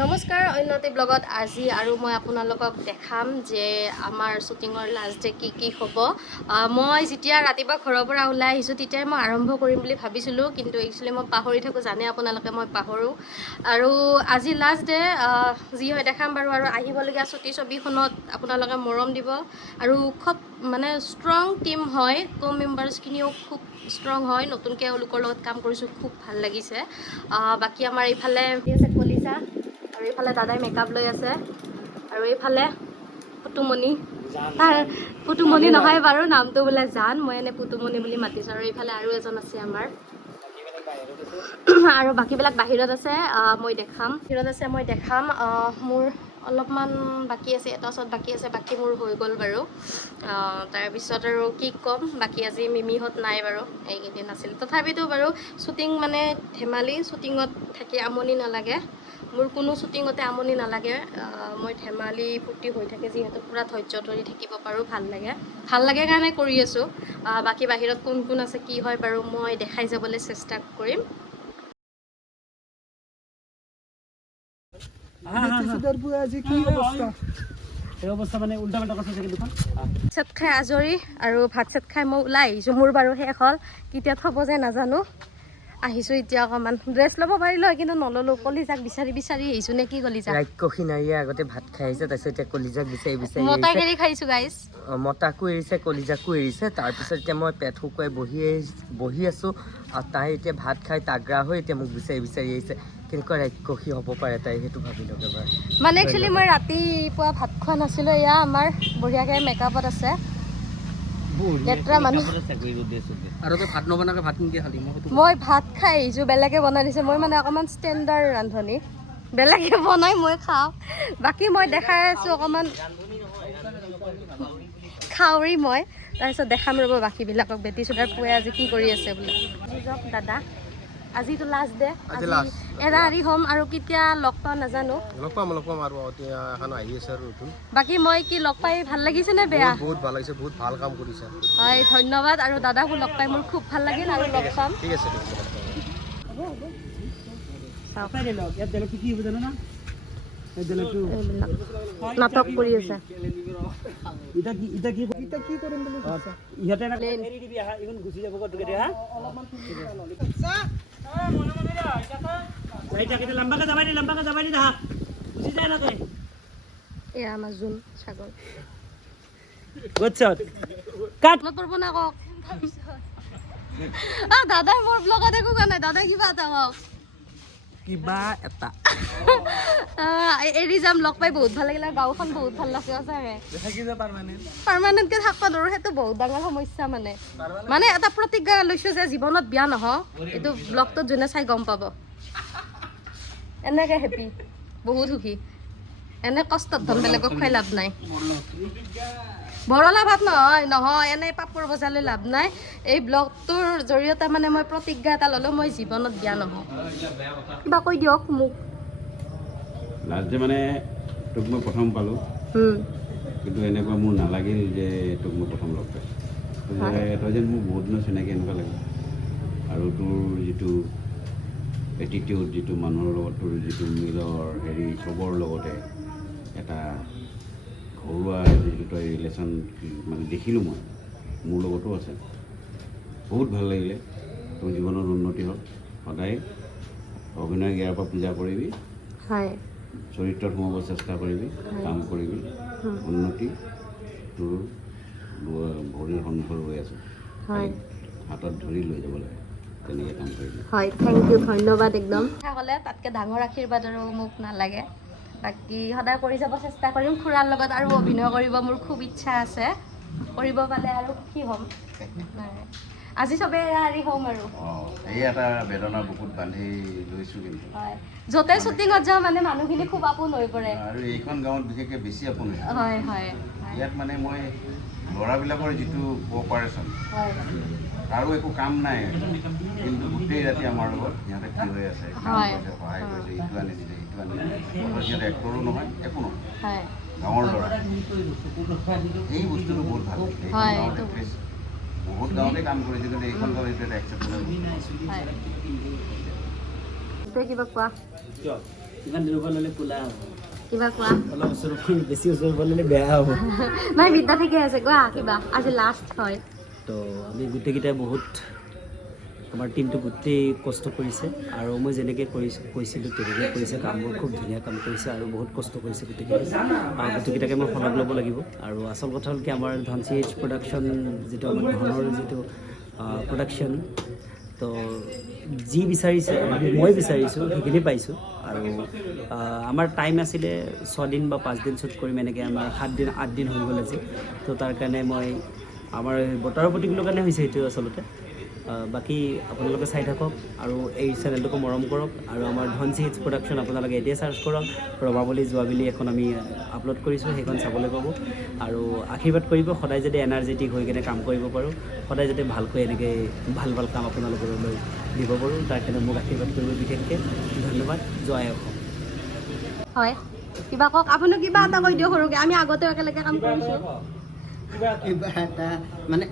নমস্কাৰ অন্যতি ব্লগত আজি আৰু মই আপোনালোকক দেখাম যে আমাৰ শ্বুটিঙৰ লাষ্ট ডে কি হ'ব। মই যেতিয়া ৰাতিপুৱা ঘৰৰ পৰা ওলাই আহিছোঁ তেতিয়াই মই আৰম্ভ কৰিম বুলি ভাবিছিলোঁ, কিন্তু একচুৱেলি মই পাহৰি থাকোঁ, জানে আপোনালোকে মই পাহৰোঁ। আৰু আজি লাষ্ট ডে যি হয় দেখাম বাৰু। আৰু আহিবলগীয়া ছবিখনত আপোনালোকে মৰম দিব আৰু খুব মানে ষ্ট্ৰং টীম হয়, মেম্বাৰ্ছখিনিও খুব ষ্ট্ৰং হয়। নতুনকৈ এওঁলোকৰ লগত কাম কৰিছোঁ, খুব ভাল লাগিছে। বাকী আমাৰ এইফালে আছে কলিজা, আৰু এইফালে দাদাই মেকআপ লৈ আছে, আৰু এইফালে পুতুমণি, তাৰ পুতুমণি নহয় বাৰু, নামটো বোলে জান, মই এনে পুতুমণি বুলি মাতিছোঁ। আৰু এইফালে আৰু এজন আছে আমাৰ, আৰু বাকীবিলাক বাহিৰত আছে, মই দেখাম। মোৰ অলপমান বাকী আছে, এটা শ্বট বাকী আছে, বাকী মোৰ হৈ গ'ল বাৰু। তাৰপিছত আৰু কি ক'ম, বাকী আজি মিমিহঁত নাই বাৰু, এইকেইদিন আছিল। তথাপিতো বাৰু শ্বুটিং মানে ধেমালি, শ্বুটিঙত থাকি আমনি নালাগে। মোৰ কোনো শ্বুটিঙতে আমনি নালাগে, মই ধেমালি ফূৰ্তি হৈ থাকে যিহেতু পূৰা ধৈৰ্য ধৰি থাকিব পাৰোঁ। ভাল লাগে কাৰণে কৰি আছোঁ। বাকী বাহিৰত কোন কোন আছে কি হয় বাৰু মই দেখাই যাবলৈ চেষ্টা কৰিম। ভাত খাই আজৰি আৰু ভাত খাই মই ওলাই আহিছোঁ। মোৰ বাৰু শেষ হ'ল, কেতিয়া থ'ব যে নাজানো। আহিছোঁ এতিয়া অকণমান ড্ৰেছ ল'ব পাৰিলোঁ হয়, কিন্তু নল'লোঁ। কলিজাক বিচাৰি আহিছোঁ নে কি? কলিজাক ৰাক্ষসী নাৰীয়ে আগতে ভাত খাই আহিছে, তাৰপিছত এতিয়া কলিজাক বিচাৰি মতাক এৰি খাইছোঁ গাইছ। মতাকো এৰিছে, কলিজাকো এৰিছে। তাৰপিছত এতিয়া মই পেট শুকুৱাই বহি আছোঁ, আৰু তাই এতিয়া ভাত খাই তাগৰা হৈ এতিয়া মোক বিচাৰি আহিছে। কেনেকুৱা ৰাক্ষসী হ'ব পাৰে তাই, সেইটো ভাবি লওক এবাৰ। মানে একচুৱেলি মই ৰাতিপুৱা ভাত খোৱা নাছিলোঁ। এয়া আমাৰ বঢ়িয়াকৈ মেকআপত আছে লেতেৰা মানুহ। মই ভাত খাই আহিছোঁ, বেলেগে বনাই দিছে। মই মানে অকণমান ষ্টেণ্ডাৰ্ড ৰান্ধনি, বেলেগে বনাই মই খাওঁ। বাকী মই দেখাই আছোঁ অকণমান খাওঁৰি মই, তাৰপিছত দেখাম ৰ'ব বাকীবিলাকক। বেটি চুদাৰ পুৱাই আজি কি কৰি আছে বোলে। যাওক দাদা, আজিতো লাষ্ট ডে, আজি এৰা এৰি হ'ম আৰু কেতিয়া লগ পাওঁ নাজানো। লগ পাম আৰু এখন আহি আছে আৰু নতুন। বাকী মই কি লগ পাই ভাল লাগিছে নে বেয়া? বহুত ভাল লাগিছে, বহুত ভাল কাম কৰিছে। হয়, ধন্যবাদ। আৰু দাদাকো লগ পাই মোৰ খুব ভাল লাগিল, আৰু লগ পাম। ঠিক আছে। নাটক কৰি আছে। এয়া আমাৰ জোন ছাগল দাদাই মোৰ ব্লগত একো কোৱা নাই। দাদাই কিবা এটা কওক, এৰি যাম। লগ পাই বহুত ভাল লাগিলে, গাঁওখন বহুত ভাল লাগছে সঁচাকে। পাৰ্মানেণ্টকে থাকিব নোৱাৰো, সেইটো বহুত ডাঙৰ সমস্যা। মানে এটা প্ৰতিজ্ঞা লৈছোঁ যে জীৱনত বিয়া নহওঁ। এইটো ব্লগটোত যোনে চাই গম পাব। এনেকে হেপী, বহুত সুখী। এনে কষ্টত ধন বেলেগক খুৱাই লাভ নাই। বৰলা ভাত নহয়, এনেই পাপৰ বজালৈ লাভ নাই। এই ব্লগটোৰ জৰিয়তে মানে মই প্ৰতিজ্ঞা এটা ল'লোঁ, মই জীৱনত বিয়া নহওঁ। কিবা কৈ দিয়ক মোক। লাষ্ট ডে মানে তোক মই প্ৰথম পালোঁ, কিন্তু এনেকুৱা মোৰ নালাগিল যে তোক মই প্ৰথম লগ পাইছোঁ। তই যেন মোৰ বহুত দিনৰ চিনাকি এনেকুৱা লাগে। আৰু তোৰ যিটো এটিটিউড, যিটো মানুহৰ লগত তোৰ যিটো মিলৰ চবৰ লগতে এটা ঘৰুৱা যিটো তই ৰিলেশ্যন মানে দেখিলোঁ মই, মোৰ লগতো আছে। বহুত ভাল লাগিলে। তোৰ জীৱনত উন্নতি হ'ল। সদায় অভিনয় জ্ঞানৰ পৰা পূজা কৰিবি, চৰিত্ৰত সোমাব চেষ্টা কৰিবি, কাম কৰিবি। উন্নতি তোৰ ভৰিৰ সন্মুখত ৰৈ আছে, হাতত ধৰি লৈ যাব লাগে, তেনেকৈ কাম কৰিবি। হয়, থেংক ইউ, ধন্যবাদ। একদম ক'লে তাতকৈ ডাঙৰ আশীৰ্বাদ আৰু মোক নালাগে। বাকী সদায় কৰি যাব চেষ্টা কৰিম। খুৰাৰ লগত আৰু অভিনয় কৰিব মোৰ খুব ইচ্ছা আছে। কৰিব পালে আৰু সুখী হ'ম। আজি চবেই এৰি হ'ম আৰু এই এটা বেদনা বুকুত বান্ধি লৈছোঁ। কিন্তু য'তে শ্বুটিঙত যাওঁ মানে মানুহখিনি খুব আপোন হৈ পৰে, আৰু এইখন গাঁৱত বিশেষকৈ বেছি আপোন হৈছে। হয়। ইয়াত মানে মই ল'ৰাবিলাকৰ যিটো কোঅপাৰেশ্যন, কাৰো একো কাম নাই, কিন্তু গোটেই ৰাতি আমাৰ লগত সিহঁতে কি হৈ আছে, সহায় কৰিছে, ইটো আনি দিলে, সিটো আনি দিলে। সিহঁতে এক্টৰো নহয়, একো নহয়, গাঁৱৰ ল'ৰা। এই বস্তুটো বহুত ভাল লাগিছে। বহুত গাঁৱতে কাম কৰিছে, কিন্তু এইখন গাঁৱত এইটো এটা এক্সেপ্টেবল। কিবা কোৱা। ইমান দূৰৰ পৰা ল'লে কোলা হ'ব কিবা কোৱা অলপ বেছি ওচৰৰ পৰা ল'লে বেয়া হ'ব নাই বিদ্যা ঠিকে আছে কোৱা কিবা আজি লাষ্ট হয় তো আমি গোটেইকেইটাই বহুত আমাৰ টিমটো গোটেই কষ্ট কৰিছে আৰু মই যেনেকৈ কৈছিলোঁ তেনেকৈ কৰিছে কামবোৰ খুব ধুনীয়া কাম কৰিছে আৰু বহুত কষ্ট কৰিছে গোটেইকেইটাকে মই শলাগ ল'ব লাগিব আৰু আচল কথা হ'ল কি আমাৰ ধনচি এইচ প্ৰডাকশ্যন যিটো আমাৰ ধনৰ যিটো প্ৰডাকশ্যন তো যি বিচাৰিছে মই বিচাৰিছোঁ সেইখিনি পাইছোঁ আৰু আমাৰ টাইম আছিলে 6 দিন বা 5 দিন শ্বুট কৰিম এনেকৈ আমাৰ 7 দিন 8 দিন হৈ গ'ল আজি তো তাৰ কাৰণে মই আমাৰ বতৰৰ প্ৰতিকূলৰ কাৰণে হৈছে এইটো আচলতে বাকী আপোনালোকে চাই থাকক আৰু এই চেনেলটোকো মৰম কৰক আৰু আমাৰ ধনচি হিটছ প্ৰডাকশ্যন আপোনালোকে এতিয়া চাৰ্চ কৰক ৰমাৱলী যোৱাবেলি এখন আমি আপলোড কৰিছোঁ সেইখন চাবলৈ পাব আৰু আশীৰ্বাদ কৰিব সদায় যাতে এনাৰ্জেটিক হৈ কিনে কাম কৰিব পাৰোঁ সদায় যাতে ভালকৈ এনেকৈ ভাল ভাল কাম আপোনালোকলৈ দিব পাৰোঁ তাৰ কাৰণে মোক আশীৰ্বাদ কৰিব বিশেষকৈ ধন্যবাদ জয় অসম হয় কিবা কওক আপুনি কিবা এটা কৈ দিয়ক সৰুকৈ আমি আগতে একেলগে কাম কৰিছোঁ কিবা এটা মানে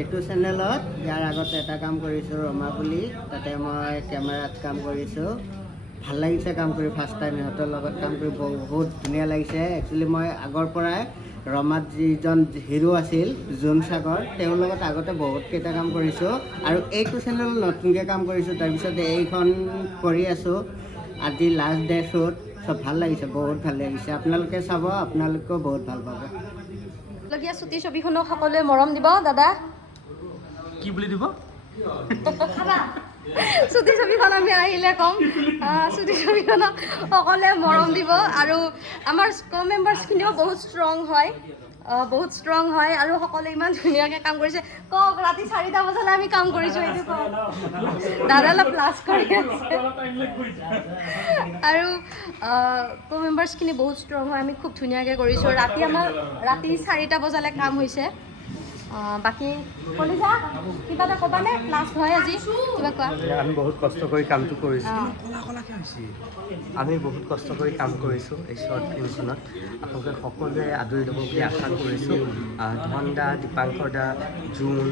এইটো চেনেলত ইয়াৰ আগতে এটা কাম কৰিছোঁ ৰমা বুলি তাতে মই কেমেৰাত কাম কৰিছোঁ ভাল লাগিছে কাম কৰি ফাৰ্ষ্ট টাইম ইহঁতৰ লগত কাম কৰি বহুত ধুনীয়া লাগিছে একচুৱেলি মই আগৰ পৰাই ৰমাত যিজন হিৰো আছিল জোন সাগৰ তেওঁৰ লগত আগতে বহুতকেইটা কাম কৰিছোঁ আৰু এইটো চেনেলত নতুনকৈ কাম কৰিছোঁ তাৰপিছত এইখন কৰি আছোঁ আজি লাষ্ট ডে শ্বুট চব ভাল লাগিছে বহুত ভাল লাগিছে আপোনালোকে চাব আপোনালোকেও বহুত ভাল পাব লগীয়া ছুটি ছবিখনক সকলোৱে মৰম দিব দাদা কি বুলি দিব ছুটি ছবিখন আমি আহিলে ক'ম ছুটি ছবিখনক সকলোৱে মৰম দিব আৰু আমাৰ স্ক' মেম্বাৰ্ছখিনিও বহুত ষ্ট্ৰং হয় আৰু সকলোৱে ইমান ধুনীয়াকৈ কাম কৰিছে কওক ৰাতি 4টা বজালৈ আমি কাম কৰিছোঁ এইটো কওক দাদা অলপ লাজ কৰি আছে আৰু ক্ৰু মেম্বাৰ্ছখিনি বহুত ষ্ট্ৰং হয় আমি খুব ধুনীয়াকৈ কৰিছোঁ ৰাতি 4টা বজালৈ কাম হৈছে বাকী কলিজা কিবা এটা ক'বানে লাষ্ট হয় আজি কিবা কোৱা আমি বহুত কষ্ট কৰি কামটো কৰিছোঁ আমি বহুত কষ্ট কৰি কাম কৰিছোঁ এই শ্বৰ্ট ফিল্মখনত আপোনালোকে সকলোৱে আদৰি ল'ব বুলি আশা কৰিছোঁ ধন দা দীপাংকৰ দা জোন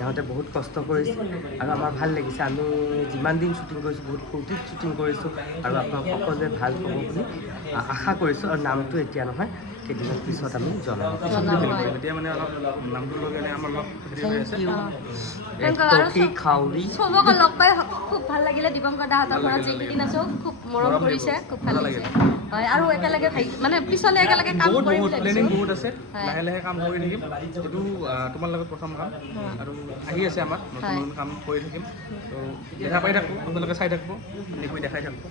ইহঁতে বহুত কষ্ট কৰিছে আৰু আমাৰ ভাল লাগিছে আমি যিমান দিন শ্বুটিং কৰিছোঁ বহুত ফূৰ্তিত শ্বুটিং কৰিছোঁ আৰু আপোনালোক সকলোৱে ভাল পাব বুলি আশা কৰিছোঁ আৰু নামটো এতিয়া নহয় কেইদিনৰ পিছত আমি জনাম এতিয়া মানে অলপ নামটো লৈ কেনে আমাৰ অলপ চবকে লগ পাই খুব ভাল লাগিলে দীপংকৰ দাহঁতৰ ঘৰত যিকেইদিন আছোঁ খুব মৰম কৰিছে খুব ভাল লাগিছে হয় আৰু একেলগে মানে পিছলে একেলগে কাম কৰিম প্লেনিং বহুত আছে লাহে লাহে কাম কৰি থাকিম এইটো তোমাৰ লগত প্ৰথম কাম আৰু আহি আছে আমাৰ নতুন নতুন কাম কৰি থাকিম তো দেখা পাই থাকোঁ আপোনালোকে চাই থাকিব এনেকৈ দেখাই থাকিব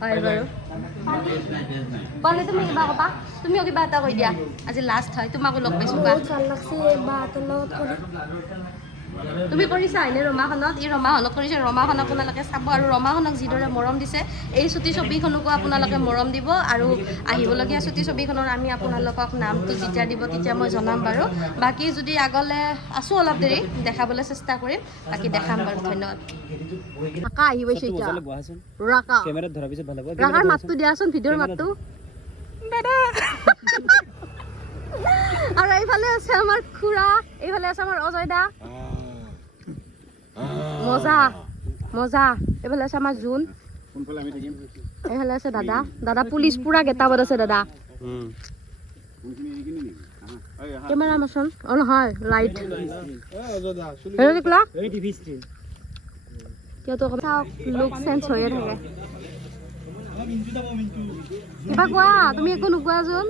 হয় বাৰু বলে তুমি কিবা ক'বা তুমিও কিবা এটা কৈ দিয়া আজি লাষ্ট হয় তোমাকো লগ পাইছোঁ বা ভাল লাগছে বাহঁতৰ লগত কৰি তুমি কৰিছা এনে ৰমাখনত ই ৰমাখনক কৰিছে ৰমাখন আপোনালোকে চাব আৰু ৰমাখনক যিদৰে মৰম দিছে এই ছুটি ছবিখনকো আপোনালোকে মৰম দিব আৰু আহিবলগীয়া ছুটি ছবিখনৰ আমি আপোনালোকক নামটো যেতিয়া দিব তেতিয়া মই জনাম বাৰু বাকী যদি আগলৈ আছোঁ অলপ দেৰি দেখাবলৈ চেষ্টা কৰিম বাকী দেখাম বাৰু ধন্যবাদ ৰাকা আহি গৈছে এতিয়া ৰাকা কেমেৰাত ধৰাৰ পিছত ভাল হ'ব ৰাকাৰ মাতটো দিয়াচোন ভিডিঅ'ৰ মাতটো দাদা আৰু এইফালে আছে আমাৰ খুৰা এইফালে আছে আমাৰ অজয় দা মজা এইফালে আছে আমাৰ জোন এইফালে আছে দাদা পুলিচ পুৰা গেটাবত আছে দাদা কেমেৰা মাচোন অঁ নহয় লাইট কিয়তো চাওক লুক চেঞ্জ হৈয়ে থাকে কিবা কোৱা তুমি একো নোকোৱাচোন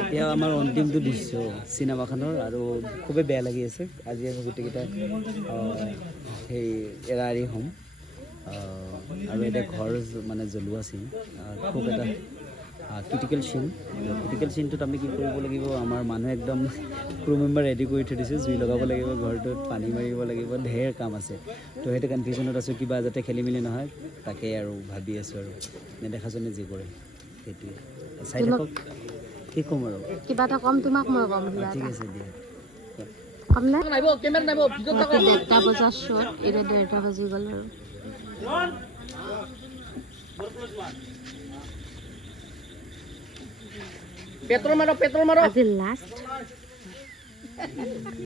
এতিয়া আমাৰ অন্তিমটো দৃশ্য চিনেমাখনৰ আৰু খুবেই বেয়া লাগি আছে আজি আমি গোটেইকেইটা সেই এৰা এৰি হ'ম আৰু এতিয়া ঘৰ মানে জ্বলোৱা চিন খুব এটা ক্ৰিটিকেল চিনটোত আমি কি কৰিব লাগিব আমাৰ মানুহে একদম ক্ৰু মেম্বাৰ ৰেডি কৰি থৈ দিছোঁ জুই লগাব লাগিব ঘৰটোত পানী মাৰিব লাগিব ঢেৰ কাম আছে তো সেইটো কনফিউজনত আছোঁ কিবা যাতে খেলি মেলি নহয় তাকে আৰু ভাবি আছোঁ আৰু নেদেখাজনে যি কৰে সেইটোৱে চাই থাকক কি ক'ম আৰু কিবা এটা কম তোমাক মই কম ঠিক আছে দিয়া কম নে 1:30 বজাৰ শ্বট এতিয়া 1:30 বাজি গ'ল আৰু পেট্ৰল মাৰো আজি লাষ্ট